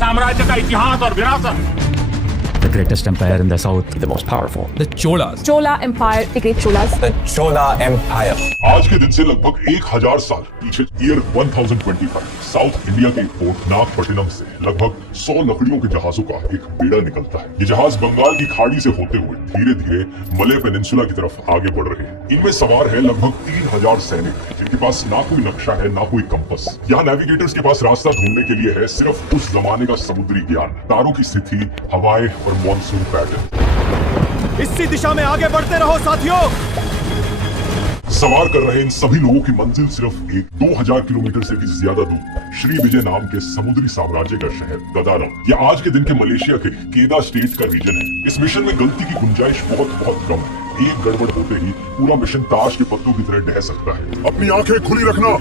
साम्राज्य का इतिहास और विरासत। The greatest empire in the south. The most powerful. The Cholas. Chola Empire, the great Cholas. The Chola Empire. आज के दिन से लगभग 1000 साल पीछे ईयर 1025 साउथ इंडिया के पोर्ट नागपट्टिनम से लगभग 100 लकड़ियों के जहाजों का एक बेड़ा निकलता है। ये जहाज बंगाल की खाड़ी से होते हुए धीरे धीरे मलय पेनिनसुला की तरफ आगे बढ़ रहे हैं। इनमें सवार है लगभग 3000 सैनिक जिनके पास ना कोई नक्शा है ना कोई कंपस। यहाँ नेविगेटर्स के पास रास्ता ढूंढने के लिए है सिर्फ उस जमाने का समुद्री ज्ञान, तारों की स्थिति, हवाएं और मॉनसून पैटर्न। इसी दिशा में आगे बढ़ते रहो साथियों। सवार कर रहे इन सभी लोगों की मंजिल सिर्फ एक 2000 किलोमीटर से भी ज्यादा दूर श्री विजय नाम के समुद्री साम्राज्य का शहर गदारम। यह आज के दिन के मलेशिया के केदा स्टेट का रीजन है। इस मिशन में गलती की गुंजाइश बहुत कम है। एक गड़बड़ होते ही पूरा मिशन ताश के पत्तों की तरह ढह सकता है। अपनी आंखें खुली रखना,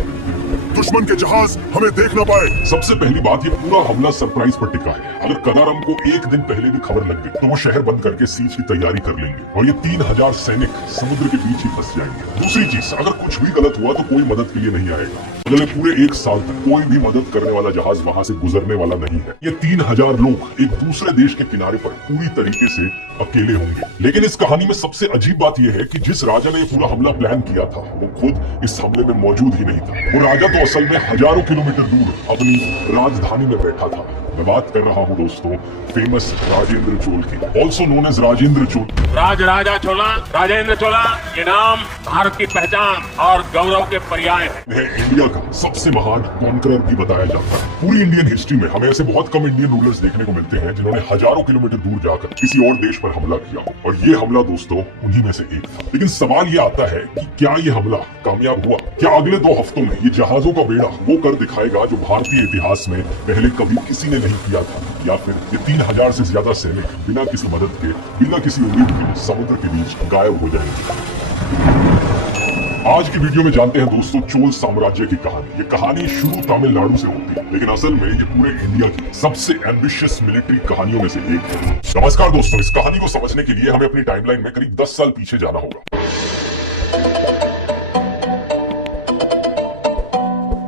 दुश्मन के जहाज हमें देख न पाए। सबसे पहली बात, ये पूरा हमला सरप्राइज पर टिका है। अगर कदारम को एक दिन पहले भी खबर लग गई तो वो शहर बंद करके सीज की तैयारी कर लेंगे और ये 3000 सैनिक समुद्र के बीच ही फंस जाएंगे। दूसरी चीज, अगर कुछ भी गलत हुआ तो कोई मदद के लिए नहीं आएगा। अगले पूरे 1 साल तक कोई भी मदद करने वाला जहाज वहां से गुजरने वाला नहीं है। ये 3000 लोग एक दूसरे देश के किनारे पर पूरी तरीके से अकेले होंगे। लेकिन इस कहानी में सबसे अजीब बात यह है कि जिस राजा ने ये पूरा हमला प्लान किया था वो खुद इस हमले में मौजूद ही नहीं था। वो राजा तो असल में हजारों किलोमीटर दूर अपनी राजधानी में बैठा था। मैं बात कर रहा हूँ दोस्तों फेमस राजेंद्र चोल की, also known as Rajendra Chola. Raja Chola, Rajendra Chola, ये नाम भारत की पहचान और गौरव के पर्याय है। इन्हें इंडिया का सबसे महान कॉन्करर भी बताया जाता है। पूरी इंडियन हिस्ट्री में हमें ऐसे बहुत कम इंडियन रूलर्स देखने को मिलते हैं जिन्होंने हजारों किलोमीटर दूर जाकर किसी और देश पर हमला किया हो, और ये हमला दोस्तों उन्हीं में से एक था। लेकिन सवाल ये आता है कि क्या ये हमला कामयाब हुआ? क्या अगले 2 हफ्तों में ये जहाजों का बेड़ा वो कर दिखाएगा जो भारतीय इतिहास में पहले कभी किसी ने नहीं किया था, या फिर ये 3000 से ज्यादा सैनिक बिना किसी मदद के, बिना किसी उम्मीद के समुद्र के बीच गायब हो जाएंगे? आज की वीडियो में जानते हैं दोस्तों चोल साम्राज्य की कहानी। ये कहानी शुरू तमिलनाडु से होती है, लेकिन असल में ये पूरे इंडिया की सबसे एम्बिशियस मिलिट्री कहानियों में से एक है। नमस्कार दोस्तों, इस कहानी को समझने के लिए हमें अपनी टाइमलाइन में करीब 10 साल पीछे जाना होगा।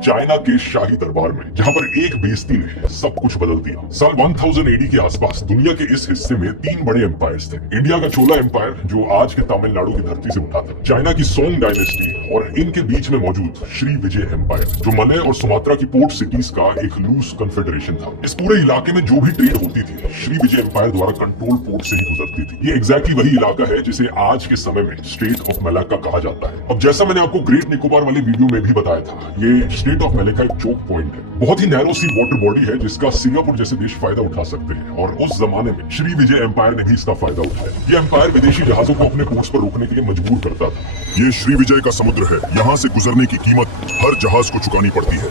चाइना के शाही दरबार में, जहां पर एक बेइज्जती ने सब कुछ बदल दिया। साल 1000 एडी के आसपास दुनिया के इस हिस्से में 3 बड़े एम्पायर्स थे। इंडिया का चोला एम्पायर जो आज के तमिलनाडु की धरती से उठा था, चाइना की सोंग डायनेस्टी और इनके बीच में मौजूद श्री विजय एम्पायर जो मलय और सुमात्रा की पोर्ट सिटीज का एक लूज कन्फेडरेशन था। इस पूरे इलाके में जो भी ट्रेड होती थी श्री विजय एम्पायर द्वारा कंट्रोल पोर्ट से ही गुजरती थी। ये एग्जैक्टली वही इलाका है जिसे आज के समय में स्टेट ऑफ मलाक्का कहा जाता है। अब जैसा मैंने आपको ग्रेट निकोबार वाली वीडियो में भी बताया था, ये स्टेट ऑफ मलाक्का एक चोक पॉइंट है, बहुत ही नैरो सी वाटर बॉडी है जिसका सिंगापुर जैसे देश फायदा उठा सकते हैं, और उस जमाने में श्री विजय एम्पायर ने भी इसका फायदा उठाया। ये एम्पायर विदेशी जहाजों को अपने पोर्ट्स पर रोकने के लिए मजबूर करता था। ये श्री विजय का समुद्र है, यहाँ से गुजरने की कीमत हर जहाज को चुकानी पड़ती है।